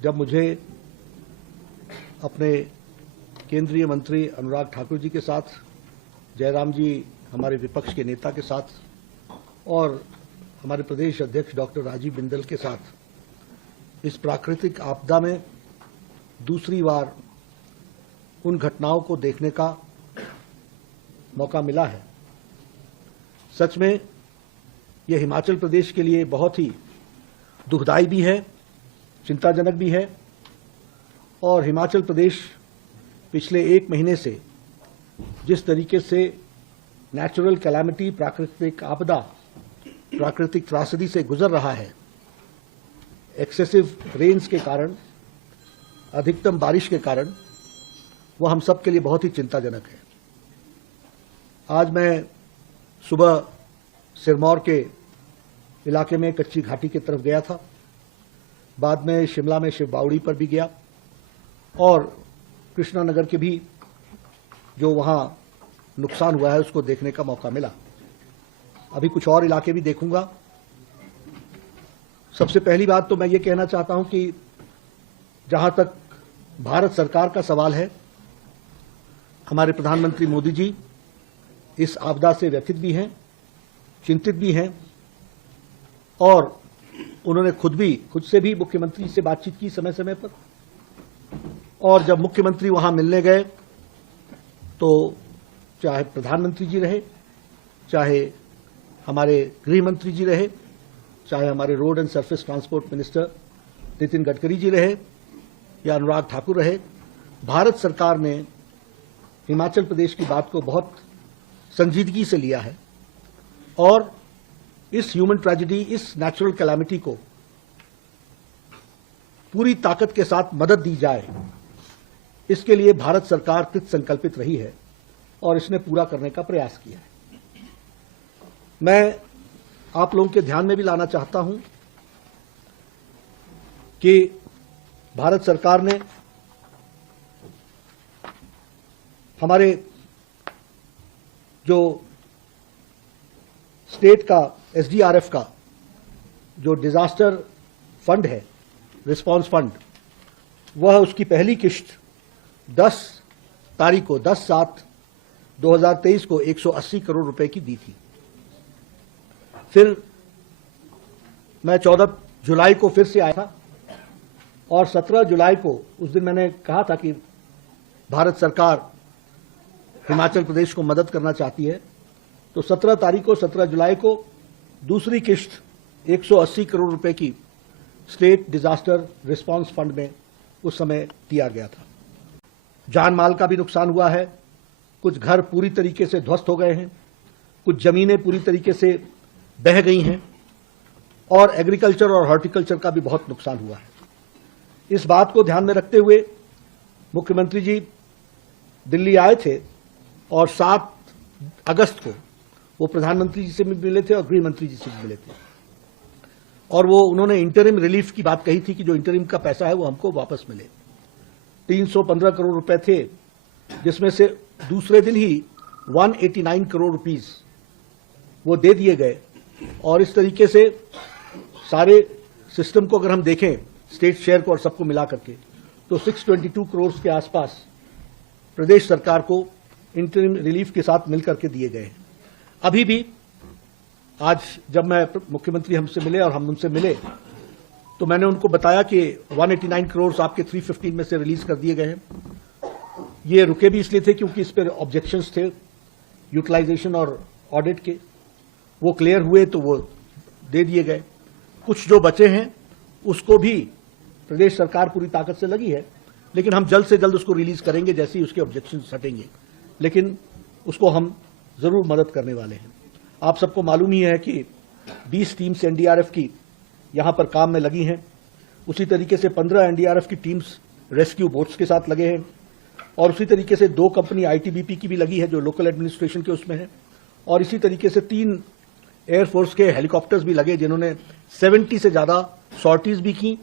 जब मुझे अपने केंद्रीय मंत्री अनुराग ठाकुर जी के साथ, जयराम जी हमारे विपक्ष के नेता के साथ और हमारे प्रदेश अध्यक्ष डॉक्टर राजीव बिंदल के साथ इस प्राकृतिक आपदा में दूसरी बार उन घटनाओं को देखने का मौका मिला है, सच में यह हिमाचल प्रदेश के लिए बहुत ही दुखदायी भी है, चिंताजनक भी है। और हिमाचल प्रदेश पिछले 1 महीने से जिस तरीके से नेचुरल कैलामिटी, प्राकृतिक आपदा, प्राकृतिक त्रासदी से गुजर रहा है, एक्सेसिव रेन्स के कारण, अधिकतम बारिश के कारण, वह हम सब के लिए बहुत ही चिंताजनक है। आज मैं सुबह सिरमौर के इलाके में कच्ची घाटी की तरफ गया था, बाद में शिमला में शिव बावड़ी पर भी गया और कृष्णा नगर के भी जो वहां नुकसान हुआ है उसको देखने का मौका मिला। अभी कुछ और इलाके भी देखूंगा। सबसे पहली बात तो मैं ये कहना चाहता हूं कि जहां तक भारत सरकार का सवाल है, हमारे प्रधानमंत्री मोदी जी इस आपदा से व्यथित भी हैं, चिंतित भी हैं और उन्होंने खुद से भी मुख्यमंत्री से बातचीत की समय समय पर। और जब मुख्यमंत्री वहां मिलने गए तो चाहे प्रधानमंत्री जी रहे, चाहे हमारे गृह मंत्री जी रहे, चाहे हमारे road and surface transport minister Nitin Gadkari ji रहे या अनुराग ठाकुर रहे, भारत सरकार ने हिमाचल प्रदेश की बात को बहुत संजीदगी से लिया है और इस ह्यूमन ट्रेजेडी, इस नेचुरल कैलामिटी को पूरी ताकत के साथ मदद दी जाए, इसके लिए भारत सरकार कृत संकल्पित रही है और इसने पूरा करने का प्रयास किया है। मैं आप लोगों के ध्यान में भी लाना चाहता हूं कि भारत सरकार ने हमारे जो स्टेट का एसडीआरएफ का जो डिजास्टर फंड है, रिस्पांस फंड, वह उसकी पहली किश्त 10/7/2023 को 180 करोड़ रुपए की दी थी। फिर मैं 14 जुलाई को फिर से आया था और 17 जुलाई को, उस दिन मैंने कहा था कि भारत सरकार हिमाचल प्रदेश को मदद करना चाहती है, तो 17 जुलाई को दूसरी किश्त 180 करोड़ रुपए की स्टेट डिजास्टर रिस्पांस फंड में उस समय दिया गया था। जान माल का भी नुकसान हुआ है, कुछ घर पूरी तरीके से ध्वस्त हो गए हैं, कुछ जमीनें पूरी तरीके से बह गई हैं और एग्रीकल्चर और हॉर्टिकल्चर का भी बहुत नुकसान हुआ है। इस बात को ध्यान में रखते हुए मुख्यमंत्री जी दिल्ली आए थे और 7 अगस्त को वो प्रधानमंत्री जी से भी मिले थे और गृह मंत्री जी से भी मिले थे और वो उन्होंने इंटरिम रिलीफ की बात कही थी कि जो इंटरिम का पैसा है वो हमको वापस मिले। 315 करोड़ रुपए थे, जिसमें से दूसरे दिन ही 189 करोड़ रुपीस वो दे दिए गए और इस तरीके से सारे सिस्टम को अगर हम देखें, स्टेट शेयर को और सबको मिला करके, तो 622 करोड़ के आसपास प्रदेश सरकार को इंटरिम रिलीफ के साथ मिलकर के दिए गए हैं। अभी भी आज जब मैं मुख्यमंत्री हमसे मिले और हम उनसे मिले तो मैंने उनको बताया कि 189 करोड़ आपके 315 में से रिलीज कर दिए गए हैं। ये रुके भी इसलिए थे क्योंकि इस पर ऑब्जेक्शंस थे यूटिलाइजेशन और ऑडिट के, वो क्लियर हुए तो वो दे दिए गए। कुछ जो बचे हैं उसको भी प्रदेश सरकार पूरी ताकत से लगी है, लेकिन हम जल्द से जल्द उसको रिलीज करेंगे जैसे ही उसके ऑब्जेक्शंस हटेंगे, लेकिन उसको हम जरूर मदद करने वाले हैं। आप सबको मालूम ही है कि 20 टीम्स एनडीआरएफ की यहां पर काम में लगी हैं, उसी तरीके से 15 एनडीआरएफ की टीम्स रेस्क्यू बोट्स के साथ लगे हैं और उसी तरीके से 2 कंपनी आईटीबीपी की भी लगी है जो लोकल एडमिनिस्ट्रेशन के उसमें है और इसी तरीके से 3 एयरफोर्स के हेलीकॉप्टर्स भी लगे जिन्होंने 70 से ज्यादा सॉर्टीज भी की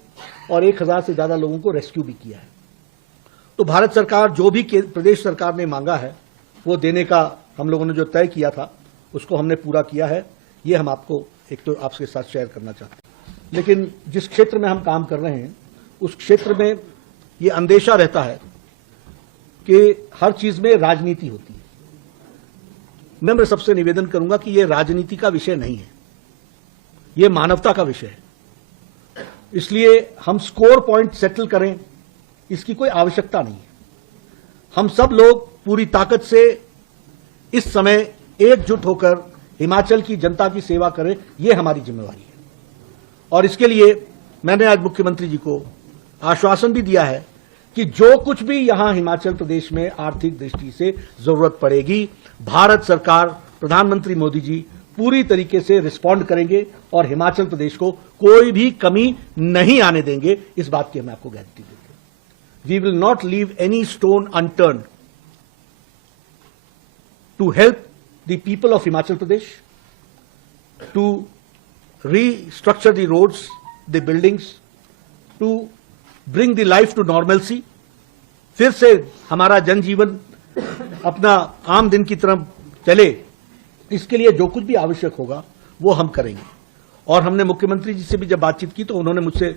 और 1000 से ज्यादा लोगों को रेस्क्यू भी किया है। तो भारत सरकार जो भी प्रदेश सरकार ने मांगा है वो देने का हम लोगों ने जो तय किया था उसको हमने पूरा किया है। ये हम आपको एक तो आपके साथ शेयर करना चाहते हैं। लेकिन जिस क्षेत्र में हम काम कर रहे हैं उस क्षेत्र में ये अंदेशा रहता है कि हर चीज में राजनीति होती है। मैं सबसे निवेदन करूंगा कि ये राजनीति का विषय नहीं है, ये मानवता का विषय है। इसलिए हम स्कोर पॉइंट सेटल करें, इसकी कोई आवश्यकता नहीं है। हम सब लोग पूरी ताकत से इस समय एकजुट होकर हिमाचल की जनता की सेवा करें, यह हमारी जिम्मेवारी है। और इसके लिए मैंने आज मुख्यमंत्री जी को आश्वासन भी दिया है कि जो कुछ भी यहां हिमाचल प्रदेश में आर्थिक दृष्टि से जरूरत पड़ेगी, भारत सरकार, प्रधानमंत्री मोदी जी पूरी तरीके से रिस्पॉन्ड करेंगे और हिमाचल प्रदेश को कोई भी कमी नहीं आने देंगे। इस बात की मैं आपको गारंटी देता हूं। We will not leave any stone unturned to help the people of Himachal Pradesh, to restructure the roads, the buildings, to bring the life to normalcy। फिर से हमारा जनजीवन अपना आम दिन की तरफ चले, इसके लिए जो कुछ भी आवश्यक होगा वो हम करेंगे। और हमने मुख्यमंत्री जी से भी जब बातचीत की तो उन्होंने मुझसे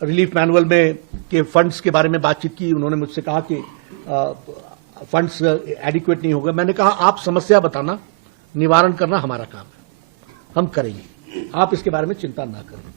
रिलीफ मैनुअल में के फंड्स के बारे में बातचीत की। उन्होंने मुझसे कहा कि फंड्स एडिक्वेट नहीं होगा। मैंने कहा आप समस्या बताना, निवारण करना हमारा काम है, हम करेंगे, आप इसके बारे में चिंता ना करें।